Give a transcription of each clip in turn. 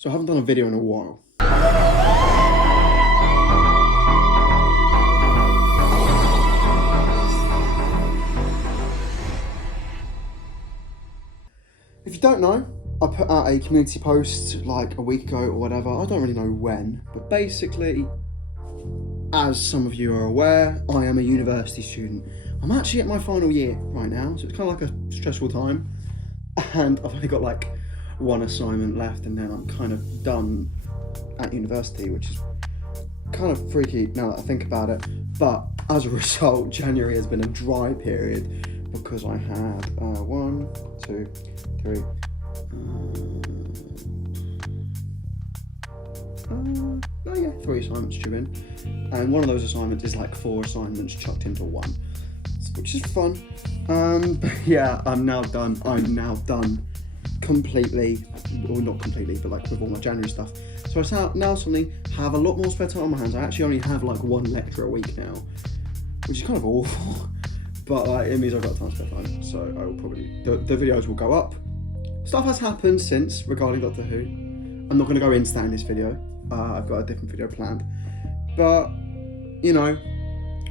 So I haven't done a video in a while. If you don't know, I put out a community post like a week ago or whatever. I don't really know when, but basically, as some of you are aware, I am a university student. I'm actually at my final year right now, so it's kind of like a stressful time. And I've only got like one assignment left, and then I'm kind of done at university, which is kind of freaky now that I think about it. But as a result, January has been a dry period because I had 1, 2, 3. Oh yeah, 3 assignments due in, and one of those assignments is like 4 assignments chucked into one, which is fun. But yeah, I'm now done completely, or not completely, but like with all my January stuff. So I now suddenly have a lot more spare time on my hands. I actually only have like 1 lecture a week now, which is kind of awful, but it means I've got a ton of spare time. So I will probably, the videos will go up. Stuff has happened since regarding Doctor Who. I'm not going to go into that in this video. I've got a different video planned. But, you know,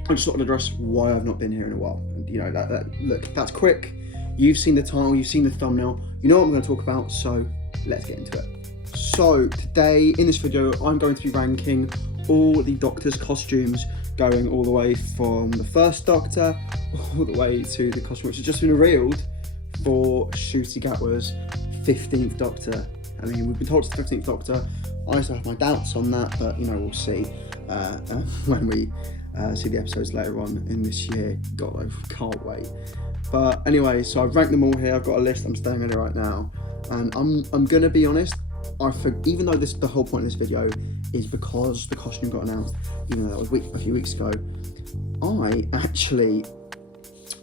I just thought I'd address why I've not been here in a while. And, you know, look, that's quick. You've seen the title, you've seen the thumbnail. You know what I'm going to talk about, so let's get into it. So, today, in this video, I'm going to be ranking all the Doctor's costumes, going all the way from the first Doctor, all the way to the costume which has just been revealed for Ncuti Gatwa's 15th Doctor. I mean, we've been told it's the 15th Doctor. I still have my doubts on that, but, you know, we'll see when we see the episodes later on in this year. God, I can't wait. But anyway, so I've ranked them all here. I've got a list. I'm staring at it right now. And I'm going to be honest, even though the whole point of this video is because the costume got announced, even though that was a few weeks ago, I actually,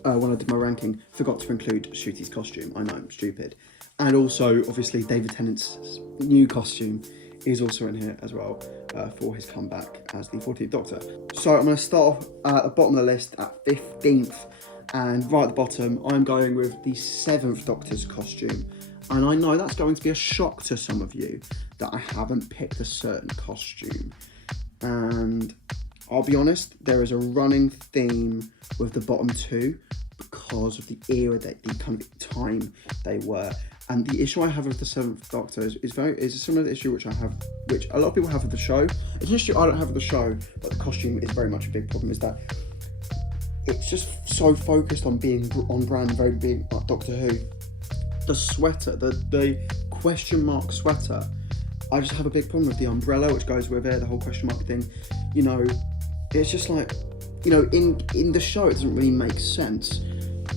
when I did my ranking, forgot to include Ncuti's costume. I know, I'm stupid. And also, obviously, David Tennant's new costume is also in here as well for his comeback as the 14th Doctor. So I'm going to start off at the bottom of the list at 15th, and right at the bottom, I'm going with the 7th Doctor's costume. And I know that's going to be a shock to some of you that I haven't picked a certain costume. And I'll be honest, there is a running theme with the bottom 2 because of the era, the kind of time they were. And the issue I have with the 7th Doctor is a similar issue which a lot of people have with the show. It's an issue I don't have with the show, but the costume is very much a big problem, is that it's just so focused on being on brand, very big like Doctor Who. The sweater, the question mark sweater, I just have a big problem with the umbrella which goes with it, the whole question mark thing. You know, it's just like, you know, in the show it doesn't really make sense,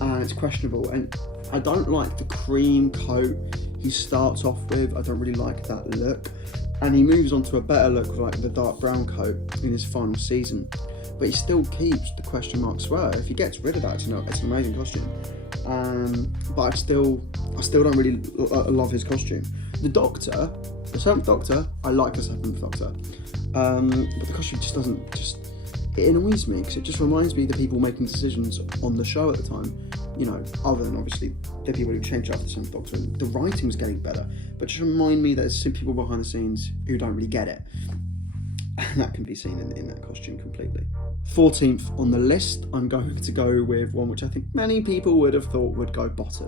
and it's questionable. And I don't like the cream coat he starts off with. I don't really like that look, and he moves on to a better look with like the dark brown coat in his final season, but he still keeps the question mark sweater. If he gets rid of that, it's an amazing costume. But I still don't really love his costume. The Doctor, the 7th Doctor, I like the 7th Doctor, but the costume just doesn't, it annoys me because it just reminds me of the people making decisions on the show at the time. You know, other than obviously the people who changed after the 7th Doctor, and the writing was getting better, but just remind me that there's some people behind the scenes who don't really get it. And that can be seen in that costume completely. 14th on the list, I'm going to go with one which I think many people would have thought would go bottom,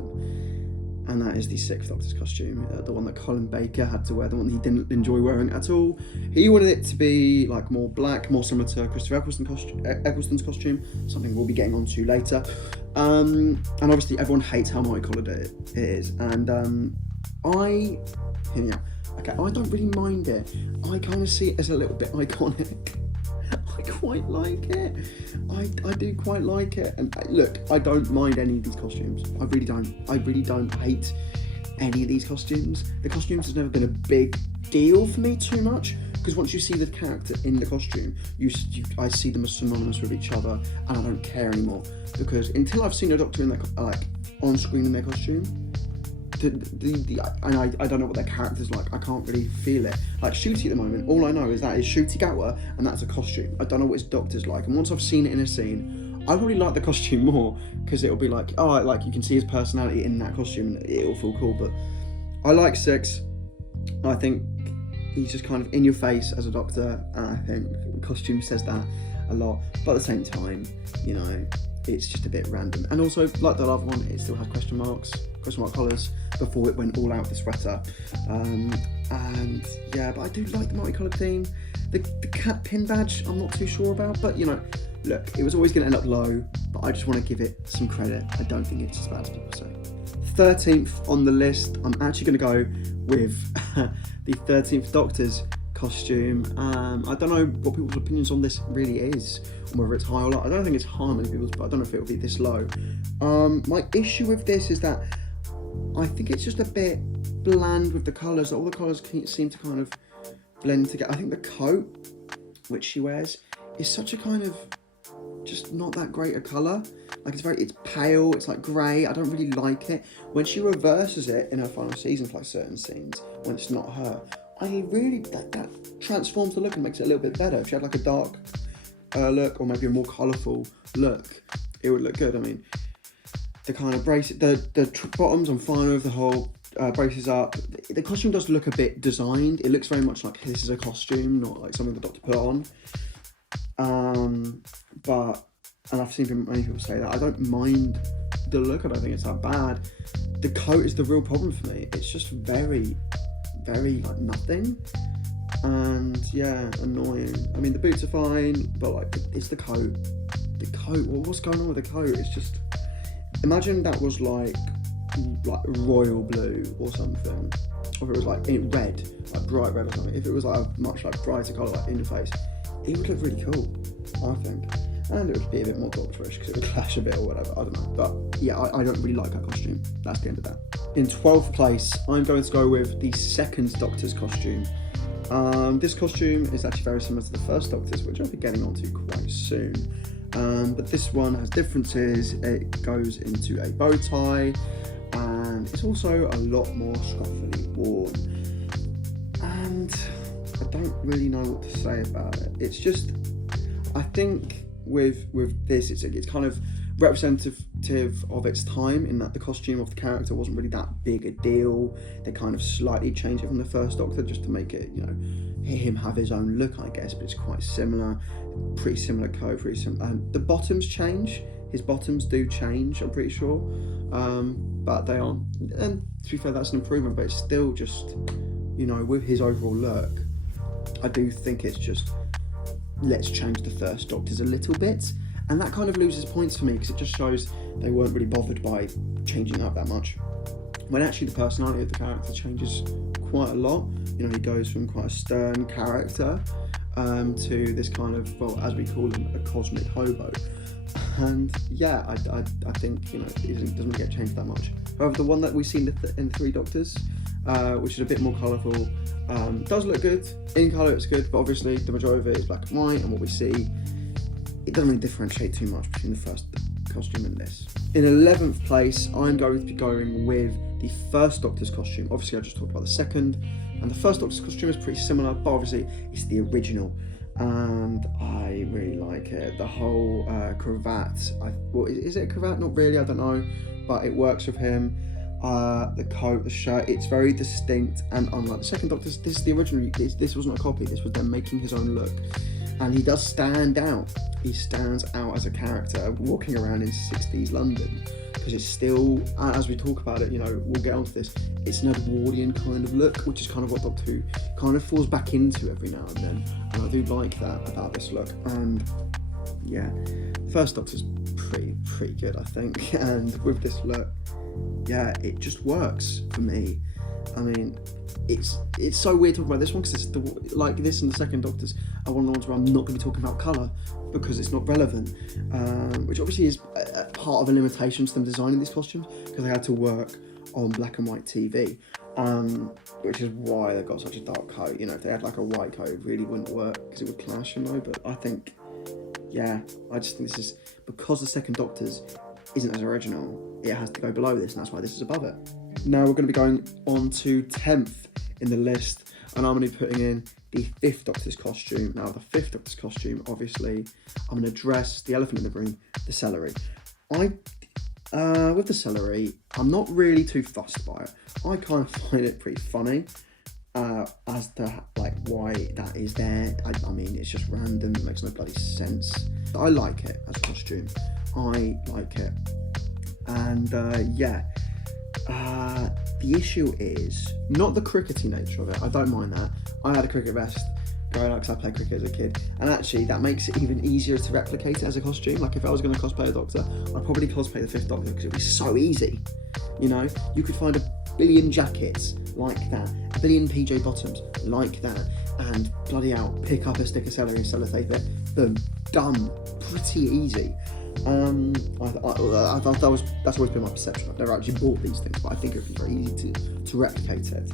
and that is the 6th Doctor's costume, the one that Colin Baker had to wear, the one that he didn't enjoy wearing at all. He wanted it to be like more black, more similar to Christopher Eccleston's costume, something we'll be getting onto later. And obviously everyone hates how multicoloured it is, and hear me out. Okay, I don't really mind it. I kind of see it as a little bit iconic. I quite like it. I do quite like it. And look, I don't mind any of these costumes. I really don't. I really don't hate any of these costumes. The costumes has never been a big deal for me too much, because once you see the character in the costume, I see them as synonymous with each other, and I don't care anymore. Because until I've seen a Doctor in their, like on screen in their costume, and I don't know what their character's like. I can't really feel it. Like Ncuti at the moment, all I know is that is Ncuti Gatwa, and that's a costume. I don't know what his Doctor's like. And once I've seen it in a scene, I probably like the costume more, because it'll be like, oh, like you can see his personality in that costume, and it'll feel cool. But I like 6. I think he's just kind of in your face as a Doctor, and I think the costume says that a lot. But at the same time, you know, it's just a bit random. And also, like the other one, it still has question mark colours before it went all out with the sweater. And yeah, but I do like the multicoloured theme. The cat pin badge, I'm not too sure about, but you know, look, it was always going to end up low, but I just want to give it some credit. I don't think it's as bad as people say. 13th on the list, I'm actually going to go with the 13th Doctor's costume. I don't know what people's opinions on this really is, or whether it's high or low. I don't think it's high on many people's, but I don't know if it'll be this low. My issue with this is that I think it's just a bit bland with the colours. All the colours seem to kind of blend together. I think the coat, which she wears, is such a kind of just not that great a colour. Like it's pale, it's like grey. I don't really like it. When she reverses it in her final season for like certain scenes, when it's not her, I really, that transforms the look and makes it a little bit better. If she had like a dark look, or maybe a more colourful look, it would look good. I mean, the kind of brace, the bottoms I'm fine with, the whole braces up. The costume does look a bit designed. It looks very much like this is a costume, not like something the Doctor put on. And I've seen many people say that. I don't mind the look. I don't think it's that bad. The coat is the real problem for me. It's just very, very like nothing. And yeah, annoying. I mean, the boots are fine, but like it's the coat. The coat. Well, what's going on with the coat? It's just, imagine that was like royal blue or something, or if it was like in red, like bright red or something. If it was like a much like brighter colour, like in your face, it would look really cool, I think. And it would be a bit more Doctorish because it would clash a bit or whatever, I don't know. But yeah, I don't really like that costume. That's the end of that. In 12th place, I'm going to go with the second Doctor's costume. This costume is actually very similar to the first Doctor's, which I'll be getting onto quite soon. But this one has differences. It goes into a bow tie, and it's also a lot more scruffily worn. And I don't really know what to say about it. It's just, I think with this, it's kind of representative of its time, in that the costume of the character wasn't really that big a deal. They kind of slightly changed it from the first Doctor just to make it, you know, him have his own look, I guess, but it's quite similar, pretty similar coat, pretty similar. The bottoms change. His bottoms do change, I'm pretty sure, but they aren't. And to be fair, that's an improvement, but it's still just, you know, with his overall look, I do think it's just, let's change the first Doctor's a little bit, and that kind of loses points for me because it just shows they weren't really bothered by changing up that much, when actually the personality of the character changes quite a lot. You know, he goes from quite a stern character to this kind of, well, as we call him, a cosmic hobo. And yeah, I think, you know, it doesn't get changed that much. However, the one that we've seen in the Three Doctors, which is a bit more colourful, does look good. In colour it's good, but obviously the majority of it is black and white, and what we see, it doesn't really differentiate too much between the first costume and this. In 11th place, I'm going to be going with the first Doctor's costume. Obviously I just talked about the second, and the first Doctor's costume is pretty similar, but obviously it's the original, and I really like it. The whole cravat, is it a cravat? Not really, I don't know, but it works with him. The coat, the shirt, it's very distinct, and unlike the second Doctor's, this is the original. This wasn't a copy, this was them making his own look, and he does stand out. He stands out as a character walking around in 60s London, because it's still, as we talk about it, you know, we'll get onto this, it's an Edwardian kind of look, which is kind of what Doctor Who kind of falls back into every now and then, and I do like that about this look. And yeah, first Doctor's pretty good, I think, and with this look, yeah, it just works for me. I mean, it's so weird talking about this one, because it's like this and the second Doctor's are one of the ones where I'm not going to be talking about colour because it's not relevant, which obviously is a part of a limitation to them designing these costumes, because they had to work on black and white TV, which is why they've got such a dark coat. You know, if they had like a white coat, it really wouldn't work because it would clash, you know. But I think, yeah, I just think this is, because the second Doctor's isn't as original, it has to go below this, and that's why this is above it. Now we're going to be going on to 10th in the list, and I'm going to be putting in the 5th Doctor's costume. Now the 5th Doctor's costume, obviously, I'm going to address the elephant in the room, the celery. With the celery, I'm not really too fussed by it. I kind of find it pretty funny, As to like why that is there, I mean, it's just random. It makes no bloody sense. I like it as a costume. I like it, and the issue is not the crickety nature of it. I don't mind that. I had a cricket vest growing up because I played cricket as a kid, and actually that makes it even easier to replicate it as a costume. Like if I was going to cosplay a Doctor, I'd probably cosplay the Fifth Doctor because it'd be so easy. You know, you could find a billion jackets like that, a billion PJ bottoms like that, and bloody hell, pick up a stick of celery and sellotape it. Boom, done. Pretty easy. That's always been my perception. I've never actually bought these things, but I think it would be very easy to replicate it.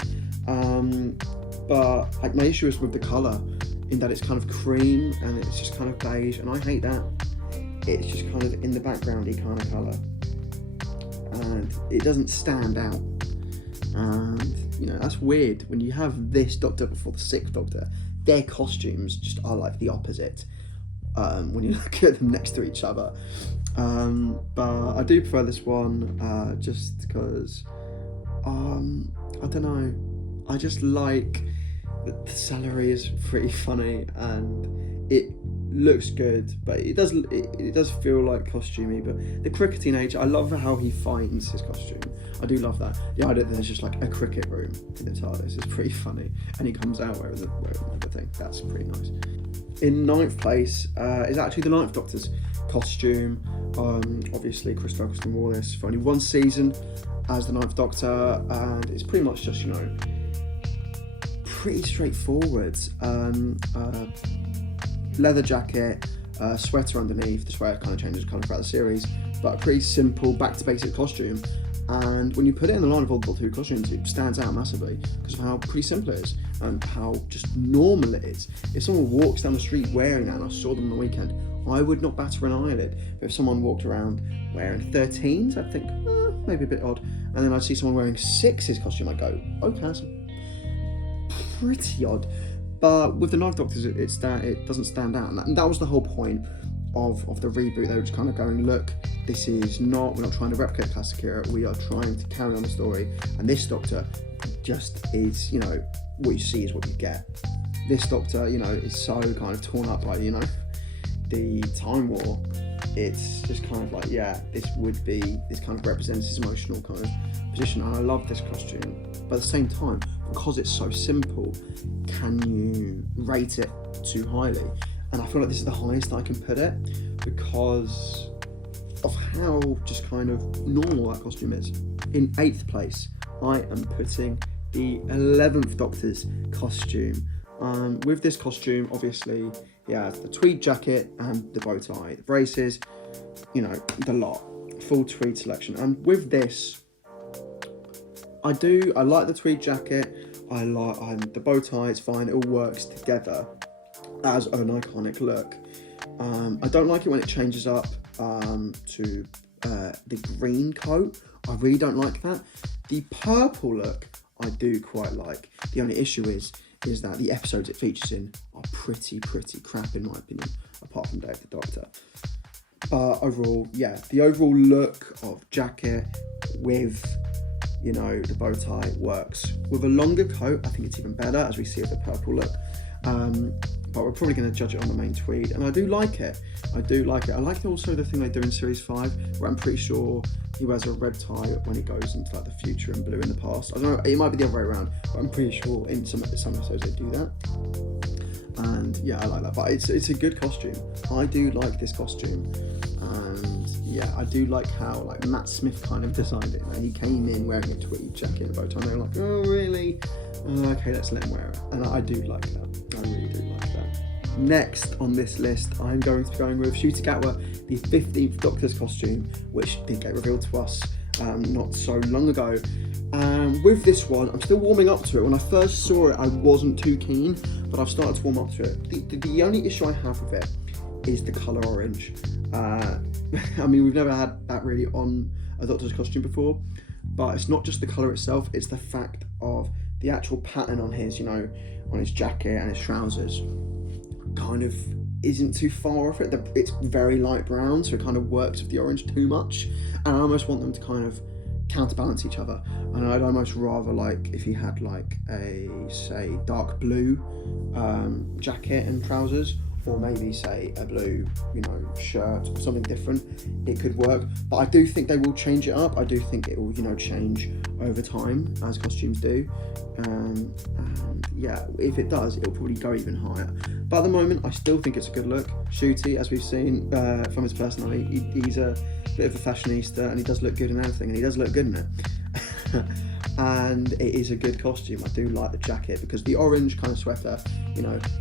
But like my issue is with the colour, in that it's kind of cream and it's just kind of beige, and I hate that. It's just kind of in the backgroundy kind of colour, and it doesn't stand out. And you know, that's weird when you have this Doctor before the Sixth Doctor. Their costumes just are like the opposite. When you look at them next to each other, but I do prefer this one just because I don't know, I just like the celery is pretty funny and it looks good, but it does feel like costumey. But the crickety nature, I love how he finds his costume. I do love that. The idea that there's just like a cricket room in the TARDIS is pretty funny, and he comes out wearing the thing. That's pretty nice. In ninth place is actually the Ninth Doctor's costume. Obviously, Chris Eccleston wore this for only one season as the Ninth Doctor, and it's pretty much just, you know, pretty straightforward. Leather jacket, sweater underneath. The sweater kind of changes colour throughout the series, but a pretty simple back to basic costume. And when you put it in the line of all the Doctor Who costumes, it stands out massively because of how pretty simple it is and how just normal it is. If someone walks down the street wearing that, and I saw them on the weekend, I would not batter an eyelid. But if someone walked around wearing 13s, I'd think, maybe a bit odd. And then I'd see someone wearing 6's costume, I'd go, okay, that's pretty odd. But with the Ninth Doctors, it doesn't stand out, and that was the whole point of the reboot. They were just kind of going, look, we're not trying to replicate classic era, we are trying to carry on the story, and this Doctor just is, you know, what you see is what you get. This Doctor, you know, is so kind of torn up by, you know, the Time War. It's just kind of like, yeah, this kind of represents his emotional kind of position, and I love this costume. But at the same time, because it's so simple, can you rate it too highly? And I feel like this is the highest I can put it because of how just kind of normal that costume is. In 8th place, I am putting the 11th Doctor's costume. With this costume, obviously, he has the tweed jacket and the bow tie, the braces, you know, the lot, full tweed selection. And with this, I like the tweed jacket, I like the bow tie, it's fine, it all works together as an iconic look. I don't like it when it changes up to the green coat. I really don't like that. The purple look I do quite like. The only issue is that the episodes it features in are pretty crap in my opinion, apart from Day of the Doctor. But overall, yeah, the overall look of jacket with, you know, the bow tie works. With a longer coat, I think it's even better, as we see with the purple look. But we're probably going to judge it on the main tweed, and I do like it. I like also the thing they do in Series 5, where I'm pretty sure he wears a red tie when he goes into like the future and blue in the past. I don't know, it might be the other way around, but I'm pretty sure in some episodes they do that. And yeah, I like that, but it's a good costume. I do like this costume, and yeah, I do like how like Matt Smith kind of designed it. And he came in wearing a tweed jacket and a bow tie, and they were like, oh really? Okay, let's let him wear it. And I do like that. I really do like that. Next on this list, I'm going to be going with Ncuti Gatwa, the 15th Doctor's costume, which did get revealed to us not so long ago. With this one, I'm still warming up to it. When I first saw it, I wasn't too keen, but I've started to warm up to it. The only issue I have with it is the colour orange. I mean, we've never had that really on a Doctor's costume before, but it's not just the colour itself, it's the fact of the actual pattern on his, you know, on his jacket and his trousers kind of isn't too far off it. It's very light brown, so it kind of works with the orange too much, and I almost want them to kind of counterbalance each other. And I'd almost rather like if he had like a, say, dark blue jacket and trousers, or maybe say a blue, shirt or something different, it could work. But I do think they will change it up. I do think it will, change over time as costumes do. And yeah, if it does, it'll probably go even higher. But at the moment, I still think it's a good look. Ncuti, as we've seen from his personality, he's a bit of a fashionista, and he does look good in everything, and he does look good in it. And it is a good costume. I do like the jacket, because the orange kind of sweater,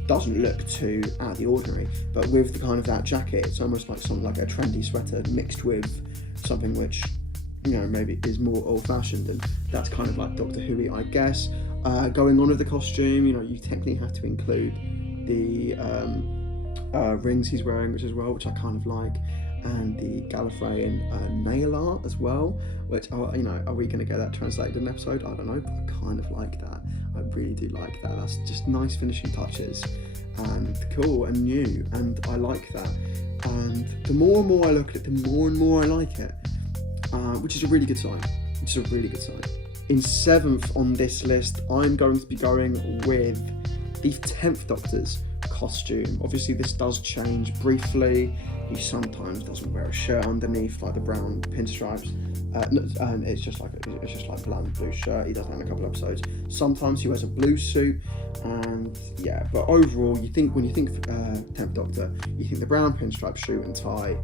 doesn't look too out of the ordinary. But with the kind of that jacket, it's almost like something like a trendy sweater mixed with something which, maybe is more old-fashioned, and that's kind of like Doctor Who-y, I guess. Going on with the costume, you technically have to include the rings he's wearing, which I kind of like, and the Gallifreyan nail art as well, which, are we going to get that translated in an episode? I don't know, but I kind of like that. I really do like that. That's just nice finishing touches, and cool and new, and I like that. And the more and more I look at it, the more and more I like it, which is a really good sign. In 7th on this list, I'm going to be going with the 10th Doctor's costume. Obviously, this does change briefly. He sometimes doesn't wear a shirt underneath, like the brown pinstripes, and it's just like bland blue shirt. He does that in a couple of episodes. Sometimes he wears a blue suit, and yeah. But overall, when you think 10th Doctor, you think the brown pinstripe suit and tie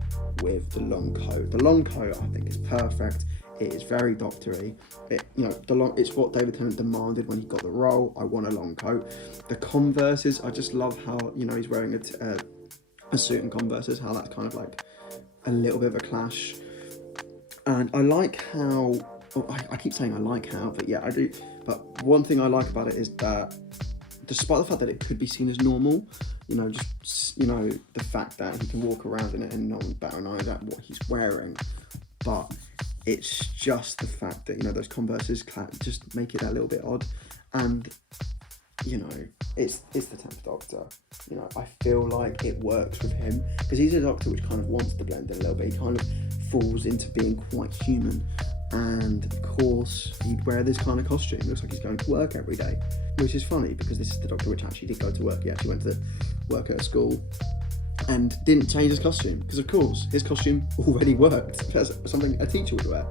with the long coat. The long coat, I think, is perfect. It is very doctory. It's what David Tennant demanded when he got the role. I want a long coat. The Converses, I just love how he's wearing a suit and Converses. How that's kind of like a little bit of a clash. And I like how. I keep saying I like how, but yeah, I do. But one thing I like about it is that, despite the fact that it could be seen as normal, the fact that he can walk around in it and no one bat an eye at what he's wearing, but it's just the fact that those Converses just make it that little bit odd. And it's the 10th Doctor. I feel like it works with him, because he's a Doctor which kind of wants to blend in a little bit. He kind of falls into being quite human, and of course he'd wear this kind of costume. It looks like he's going to work every day, which is funny, because this is the Doctor which actually did go to work. He actually went to work at a school and didn't change his costume, because of course his costume already worked. That's something a teacher would wear.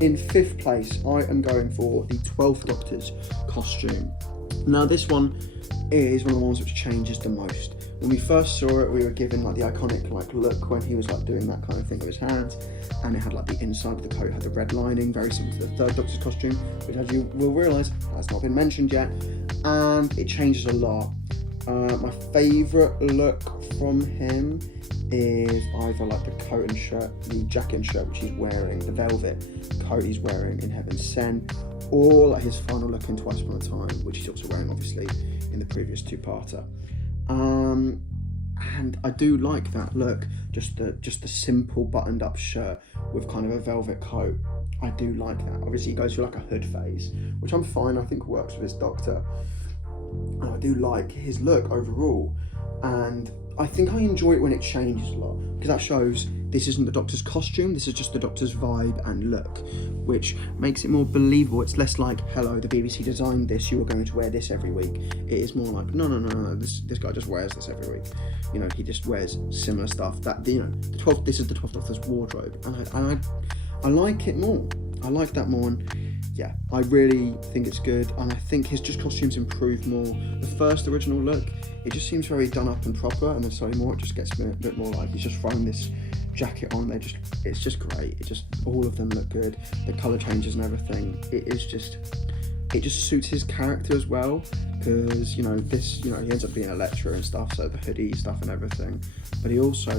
In 5th place, I am going for the 12th Doctor's costume. Now this one is one of the ones which changes the most. When we first saw it, we were given like the iconic look when he was like doing that kind of thing with his hands, and it had like the inside of the coat had the red lining, very similar to the 3rd Doctor's costume, which, as you will realise, has not been mentioned yet, and it changes a lot. My favourite look from him is either like the coat and shirt, the jacket and shirt which he's wearing, the velvet coat he's wearing in Heaven's Sent, or like his final look in Twice Upon a Time, which he's also wearing obviously in the previous two-parter. And I do like that look, just the simple buttoned up shirt with kind of a velvet coat. I do like that. Obviously he goes through like a hood phase, which I'm fine, I think works with his Doctor. And I do like his look overall, and I think I enjoy it when it changes a lot, because that shows this isn't the Doctor's costume, this is just the Doctor's vibe and look, which makes it more believable. It's less like, hello, the BBC designed this, you are going to wear this every week. It is more like, no, this guy just wears this every week. He just wears similar stuff. That this is the 12th Doctor's wardrobe, and I like it more. I like that more, and yeah, I really think it's good, and I think his costumes improve more. The first original look, it just seems very done up and proper, and then slowly more it just gets a bit more like he's just throwing this jacket on. It's just great. All of them look good. The colour changes and everything. It just suits his character as well, because he ends up being a lecturer and stuff, so the hoodie stuff and everything. But he also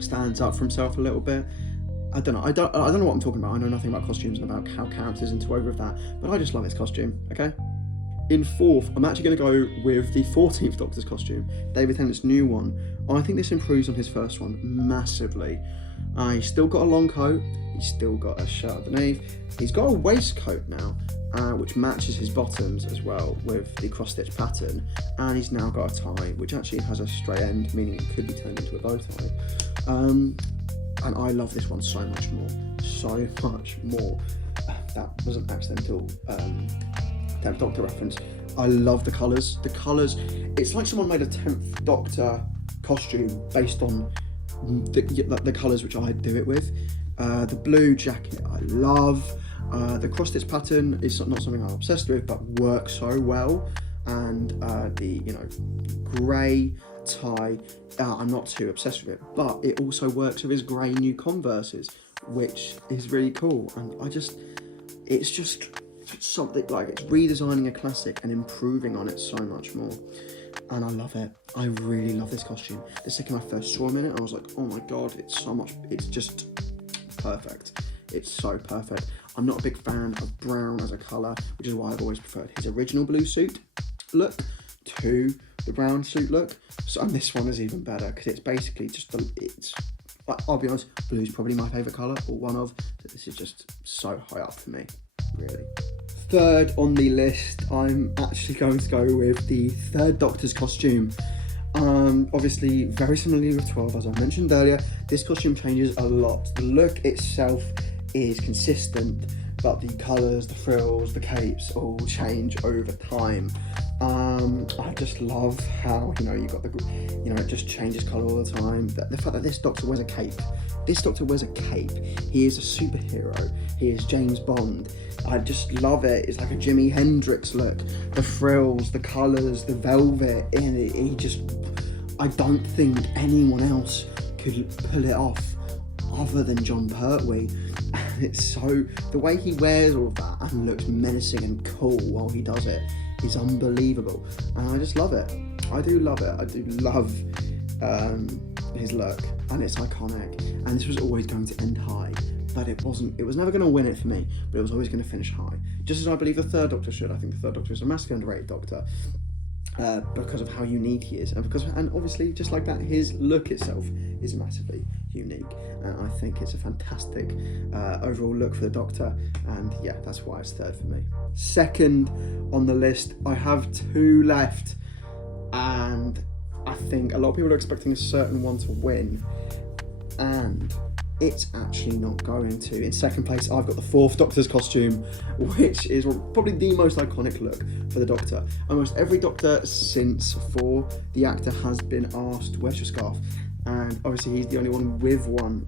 stands up for himself a little bit. I don't know what I'm talking about. I know nothing about costumes and about how characters interweave with that, but I just love his costume, okay? In 4th, I'm actually going to go with the 14th Doctor's costume, David Tennant's new one. I think this improves on his first one massively. He's still got a long coat, he's still got a shirt underneath, he's got a waistcoat now, which matches his bottoms as well with the cross-stitch pattern, and he's now got a tie, which actually has a straight end, meaning it could be turned into a bow tie. And I love this one so much more. so much more. That was an accidental Doctor reference. I love the colours. The colours, it's like someone made a 10th Doctor costume based on the colours which I do it with. The blue jacket I love. The cross-stitch pattern is not something I'm obsessed with, but works so well. And the grey tie, I'm not too obsessed with it, but it also works with his grey new Converses, which is really cool. And it's just something like it's redesigning a classic and improving on it so much more. And I love it. I really love this costume. The second I first saw him in it, I was like, oh my god, it's just perfect. It's so perfect. I'm not a big fan of brown as a colour, which is why I've always preferred his original blue suit look to the brown suit look. So, and this one is even better because it's basically just I'll be honest, blue is probably my favourite colour, or one of. So this is just so high up for me, really. Third on the list, I'm actually going to go with the third Doctor's costume. Obviously very similarly with 12, as I mentioned earlier, this costume changes a lot. The look itself is consistent, but the colours, the frills, the capes all change over time. I just love how, you got it just changes colour all the time. The fact that this Doctor wears a cape. This Doctor wears a cape. He is a superhero. He is James Bond. I just love it. It's like a Jimi Hendrix look. The frills, the colours, the velvet in it. I don't think anyone else could pull it off other than John Pertwee. And it's so, the way he wears all of that and looks menacing and cool while he does it is unbelievable. And I just love it. I do love it. I do love his look, and it's iconic. And this was always going to end high, but it was never going to win it for me, but it was always going to finish high. Just as I believe the third Doctor should. I think the third Doctor is a massively underrated Doctor. Because of how unique he is, and obviously just like that, his look itself is massively unique, and I think it's a fantastic overall look for the Doctor, and yeah, that's why it's third for me. Second on the list, I have two left, and I think a lot of people are expecting a certain one to win, and it's actually not going to. In second place, I've got the fourth Doctor's costume, which is probably the most iconic look for the Doctor. Almost every Doctor since 4, the actor has been asked, where's your scarf? And obviously he's the only one with one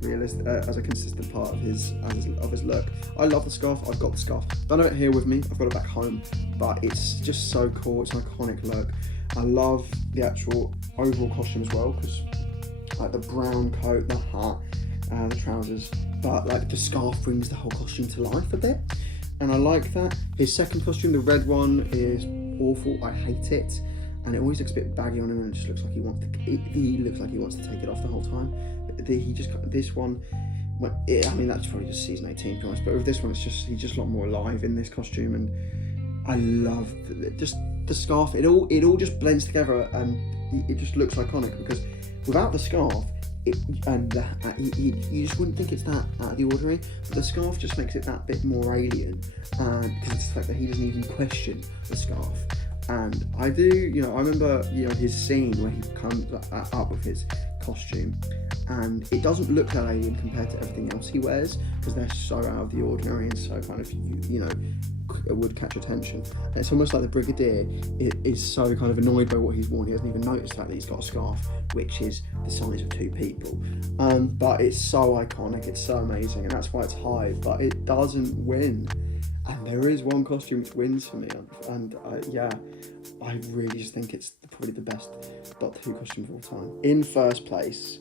as a consistent part of his look. I love the scarf. I've got the scarf. Don't have it here with me. I've got it back home, but it's just so cool. It's an iconic look. I love the actual overall costume as well, because like the brown coat, the hat, the trousers, but like the scarf brings the whole costume to life a bit, and I like that. His second costume, the red one, is awful. I hate it, and it always looks a bit baggy on him, and it just looks like he wants to take it off the whole time. But this one, that's probably just season 18 to be honest, but with this one he's just a lot more alive in this costume, and I love just the scarf. It all just blends together, and it just looks iconic, because without the scarf, you just wouldn't think it's that out of the ordinary, but the scarf just makes it that bit more alien, because it's the fact that he doesn't even question the scarf. And I remember his scene where he comes up with his costume, and it doesn't look that alien compared to everything else he wears, because they're so out of the ordinary and so kind of would catch attention. And it's almost like the Brigadier is so kind of annoyed by what he's worn, he doesn't even notice that he's got a scarf, which is the size of two people. But it's so iconic, it's so amazing, and that's why it's high, but it doesn't win. And there is one costume which wins for me, and I really just think it's probably the best Doctor Who costume of all time. In first place,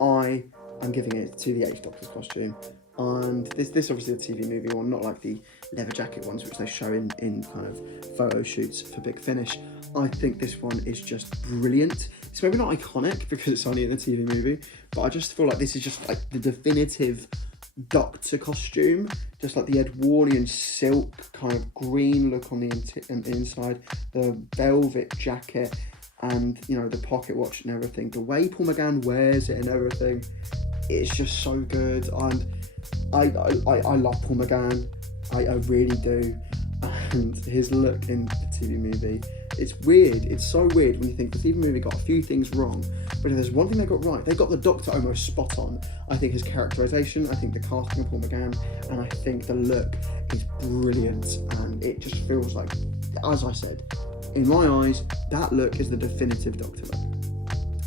I am giving it to the 8th Doctor's costume. And this obviously a TV movie one, not like the leather jacket ones which they show in kind of photo shoots for Big Finish. I think this one is just brilliant. It's maybe not iconic because it's only in a TV movie, but I just feel like this is just like the definitive Doctor costume, just like the Edwardian silk kind of green look on the inside, the velvet jacket, and the pocket watch and everything. The way Paul McGann wears it and everything, it's just so good. And I love Paul McGann, I really do, and his look in the TV movie, it's weird. It's so weird when you think the TV movie got a few things wrong, But if there's one thing they got right, they got the Doctor almost spot on. I think his characterization, I think the casting of Paul McGann, and I think the look is brilliant. And it just feels like, as I said, in my eyes, that look is the definitive Doctor look.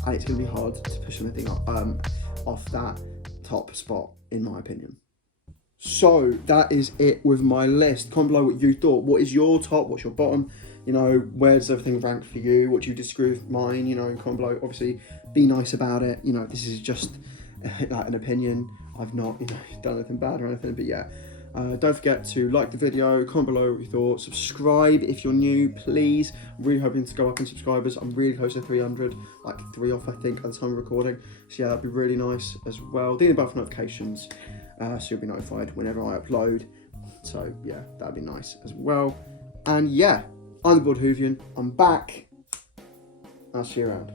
And it's going to be hard to push anything off that top spot, in my opinion. So that is it with my list. Comment below what you thought. What is your top? What's your bottom? You know, where does everything rank for you? What do you disagree with mine? You know, in comment below. Obviously, be nice about it. You know, this is just like an opinion. I've not, you know, done anything bad or anything. But yeah, don't forget to like the video, comment below what you thought, subscribe if you're new, please. I'm really hoping to go up in subscribers. I'm really close to 300, like 3 off, I think, at the time of recording. So yeah, that'd be really nice as well. Ding the bell for notifications, so you'll be notified whenever I upload. So yeah, that'd be nice as well. And yeah, I'm the Bored Whovian. I'm back. I'll see you around.